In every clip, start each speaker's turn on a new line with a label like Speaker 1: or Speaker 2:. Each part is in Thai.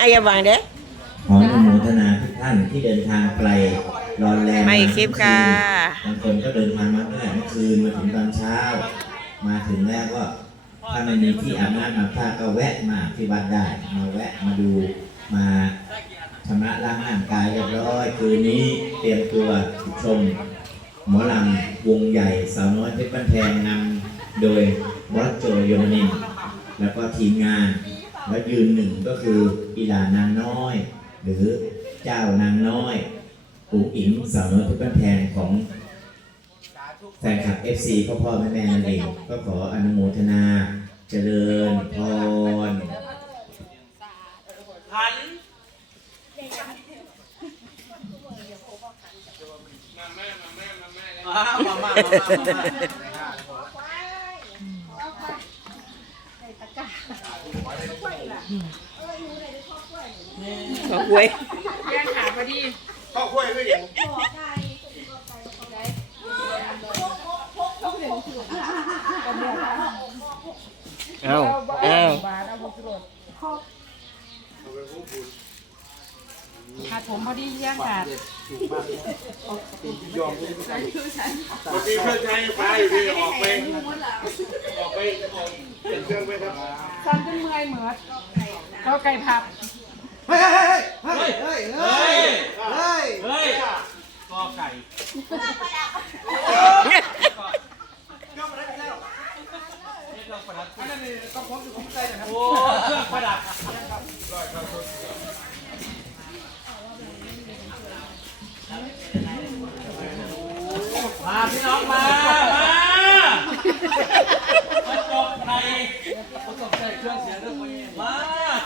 Speaker 1: อายาบังเด้อ
Speaker 2: ขออนุโมทนาทุกท่านที่เดินทางไกลรอนแรม
Speaker 1: ไม่คลิปค่ะ
Speaker 2: บางคนก็เดินทางมาตั้งแต่เมื่อคืนมาถึงตอนเช้า มาถึงแล้วก็ถ้ามันมีที่อาบน้ำอาบท่าก็แวะมาที่วัดได้ มาแวะมาดูมาชำระล้างร่างกายเรียบร้อยคืนนี้เตรียมตัวชมหมอลำวงใหญ่สาวน้อยเพชรบ้านแพงนำโดยบอสโจโยมนินทร์แล้วก็ทีมงาน แล้วยืนหนึ่งก็คืออีหลานางน้อย หรือเจ้านางน้อยปู่อิงสาวน้อยเพชรบ้านแพงของแฟนคลับ FC พ่อพ่อแม่แม่นั่นเองก็ขออนุโมทนาเจริญพร
Speaker 1: ขอหวย
Speaker 3: ข้าวกล้วยก็อย่าง
Speaker 1: เอาเอา
Speaker 4: ขาดผมพอดีเยี่ยงขาด
Speaker 3: บางทีเครื่องใช้ไฟฟ้าอยู่ที่ออกไปออกไปออกเป็นเครื่องไปครับ
Speaker 4: ซ้ำจนเมื่อยเหมือดก็ไก่ผับ
Speaker 5: มา พี่น้องมา มามาจบไข่จบไข่เครื่องเสียงเรื่องนี้มา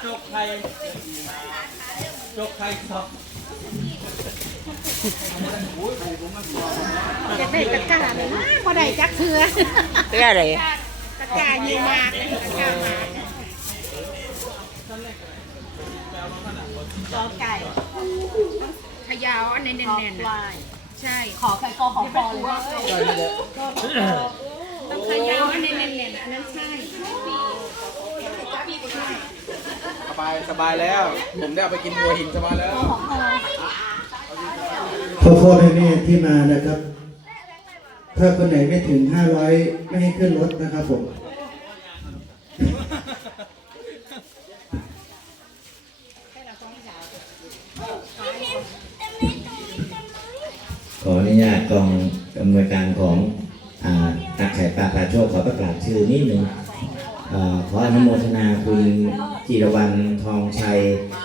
Speaker 5: จบไข่จบไข่สอบ
Speaker 4: จะได้ตะกร้าเลยนะพอได้จักเถือ
Speaker 1: เรื่องอะไร
Speaker 4: ตะกร้ายิงมาตะกร้ามาจอไก่ขยาวอันเน้นๆนะ ใช่ ขอไข่กอขอคอเลยต้องขยาวอันเน้นๆอันนั้นใช่
Speaker 6: สบายสบายแล้ว ผมได้เอาไปกินบัวหินสบายแล้ว
Speaker 7: ขอโทษด้วยแม่ที่มานะครับ ถ้าคนไหนไม่ถึง 500 ไม่ให้ขึ้นรถนะครับผม
Speaker 2: ขออนุญาตกองอำนวยการของอ่าตักไข่ปลาพาโชคขอประกาศชื่อนิดนึงอ่าขออนุโมทนาคุณจิรวรรณทองชัย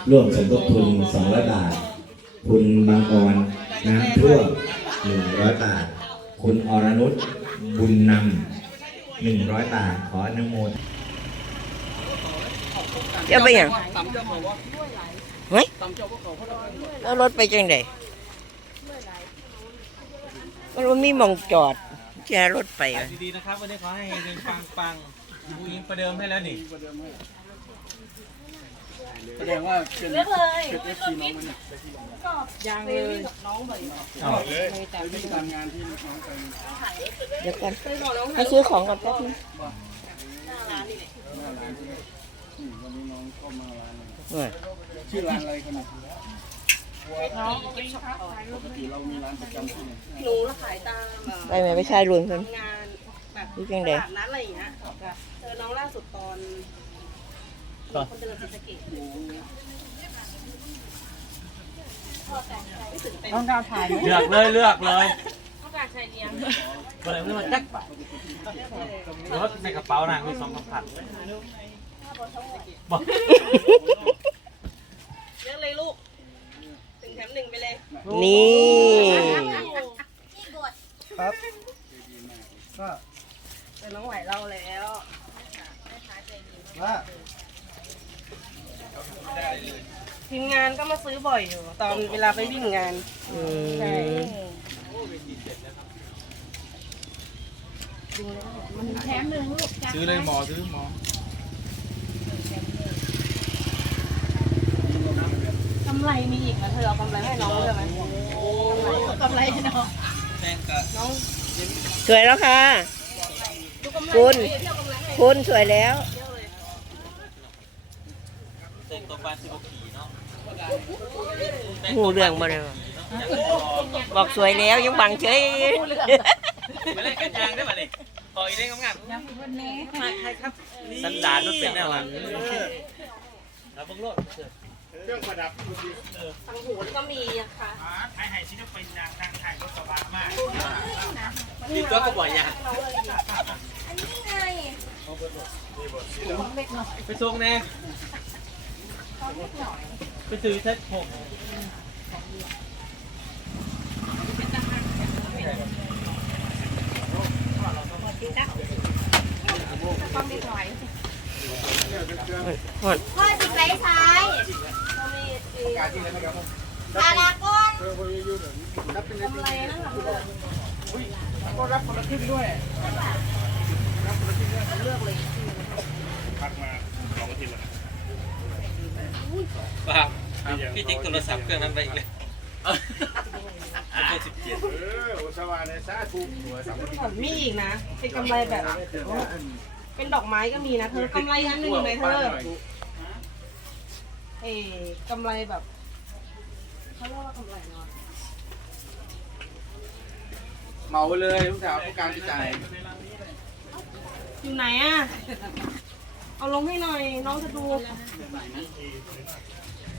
Speaker 2: ร่วมสมทบทุน200บาท คุณบางออนน้ำท่วม100 บาท คุณอรนุชบุญนำ100 บาท ขออนุโมท
Speaker 1: เดี๋ยวไปหยัง
Speaker 6: ตำเจ้าเขาว่า
Speaker 1: เฮ้ย
Speaker 6: ตำเจ้าก็เขาเขาได้
Speaker 1: แล้วรถไปจังได มันบ่มีหมองจอดแค่รถไปวะ
Speaker 5: ดีๆนะครับวันนี้ขอให้เฮงๆปังๆผู้หญิงประเดิมให้แล้วนี่
Speaker 6: แสดงว่าเป็นเป็นเอฟซีน้องมันเนี่ย
Speaker 4: ยางเลย
Speaker 6: ไปวิ่งตามงานที่น้องไป
Speaker 1: เดี๋ยวก่อนให้ซื้อของก่อนแป๊บนึง
Speaker 6: นี่วันนี้น้องเข้ามาร้านหนึ่ง
Speaker 1: เฮ้ย
Speaker 6: ชื่อร้านอะไรกันเนี่ย
Speaker 4: น้อง
Speaker 6: ปกติเรามีร้านประจำที่ไหน
Speaker 8: หนูขายตามเอ่อ
Speaker 1: ไปไหมไปชายรวมกัน
Speaker 8: งานแบบ
Speaker 1: นี่จังได
Speaker 8: ตลาดนัดอะไรอย่างเงี้ยเจอน้องล่าสุดตอนคนเดินศรีสะเกษไม่ถึงเป็น
Speaker 4: น้องดาวถ่ายไหม
Speaker 5: เลือกเลยเลือกเลย
Speaker 8: ต้องการชายเลี้ยง
Speaker 5: เปิดเรื่องจักบาทรถในกระเป๋านางมีสองสามพันบอก
Speaker 8: เลี้ยงเลยลูก ถึงแถม หนึ่งไปเลย
Speaker 1: นี่
Speaker 6: ครับก็
Speaker 8: แต่น้องไหวเราแล้ว
Speaker 6: ว่า
Speaker 8: ทีมงานก็มาซื้อบ่อยอยู่ ตอนเวลาไปวิ่งงาน
Speaker 1: อืม
Speaker 4: แถมหนึ่งลูกจ้ะ
Speaker 6: ซื้อเลยหมอซื้อหมอำ
Speaker 8: ไรมีอีกนะเธอเอากำไรให้น้องด้วยไหมกำไรให้น้อง
Speaker 6: แจ้งกับ
Speaker 8: น้อง
Speaker 1: สวยแล้วค่ะ
Speaker 8: ดูกำไร
Speaker 1: คุณ
Speaker 8: เที่ยวกำไรให้
Speaker 1: คุณสวยแล้ว
Speaker 8: เที่ยวเลย
Speaker 5: ตัวปลาสิบกี่เนาะ
Speaker 1: หูเรื่องมาเลยว่ะบอกสวยแล้วยังบังเฉย
Speaker 5: ไม่เล่นกันยางได้ป่ะนี่ต่อยได้งามๆมาใครครับสันดานมันเป็นแนวอะแล้วบังโลด
Speaker 3: เครื่องประดับ
Speaker 5: ดีตัวก็บ่อยอย่างไปส่งแน่ไปซื้อเซ็ตผม
Speaker 1: หมด
Speaker 4: พ่อสิไปซ้ายพารากอน
Speaker 3: พักมาสองอาทิตย์แล้วนะ
Speaker 5: ป่าพี่จิ๊กโทรศัพท์เครื่องนั้นไปอีกเลยสิบเจ็ด
Speaker 3: เอออุตสาในสาธุหัวสาม
Speaker 8: มีอีกนะเป็นกำไรแบบเป็นดอกไม้ก็มีนะเธอกำไรอันหนึงอยู่ไหนเธอเอ๋กำไรแบบเขาเรียกว่ากำไรเนาะ
Speaker 6: เหมาไปเลยลูกสาวผู้การจ่าย
Speaker 8: อยู่ไหนอะ เอาลงให้หน่อย น้องจะดู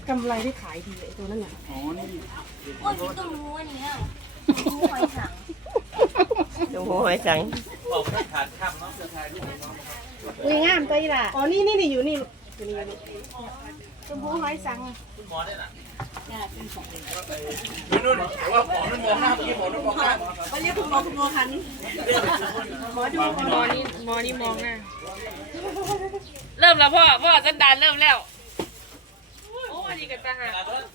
Speaker 8: กำไรที่ขายดีไอ้ตัวนั้นเนี่ย
Speaker 6: อ๋อนี่
Speaker 4: โอ้ยพี่ต้องรู้อันนี้อะรู้หอยสัง
Speaker 1: ดูหัวสัง
Speaker 5: บอกว่าขาดข้ามเนาะ
Speaker 8: อุ้ยงามตัวอีหล่ะอ๋อนี่นี่นี่อยู่นี่อยู่นี่อยู่นี่ชมพูหอยสัง
Speaker 5: คุณหมอได้น่ะ
Speaker 6: ไม่นู่นแต่ว่าห มอนั่นมองหน้าเมื่อกี้หมอนั่นมองหน้า
Speaker 8: เขาเรียกคุณหมอคุณหมอคันหมอดูหมอนี่หมอนี่มองหน้าเริ่มแล้วพ่อพ่อสันดานเริ่มแล้วโอ้อันนี้กันตาหา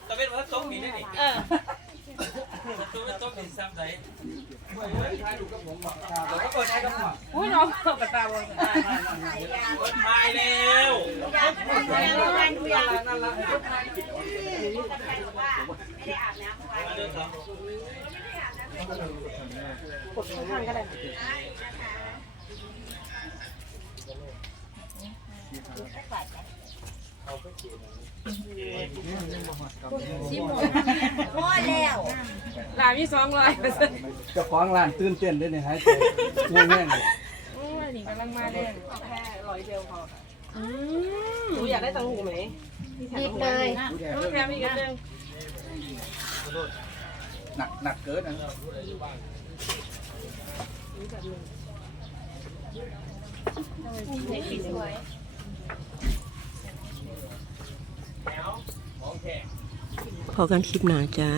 Speaker 5: ตะเวนว่าต้มนี่นี่
Speaker 8: เออ
Speaker 5: ตะเวนต้มนี่ซ้ำไหน
Speaker 8: อุ้ยน้องเข้ากับตาบอล
Speaker 5: มาแล้ว
Speaker 8: กดข้างๆก็ได้
Speaker 4: พ่อแล้ว
Speaker 8: หลานมีสองร้อยเปอร์เซ็นต์
Speaker 6: เจ้าของร้านตื่นเต้นด้วยเนี่ยหายใจง่วแน่เลย
Speaker 8: โอ้ยนี่กำลังมาเล่นแค่ร้อยเดียวพอค่ะหนูอยากได้ตังหูไหม
Speaker 4: หยิบเลย
Speaker 8: น้องแพมอีกอันหนึง
Speaker 6: หนักหนักเกินนะ
Speaker 1: พอกันคลิปหนาจ้า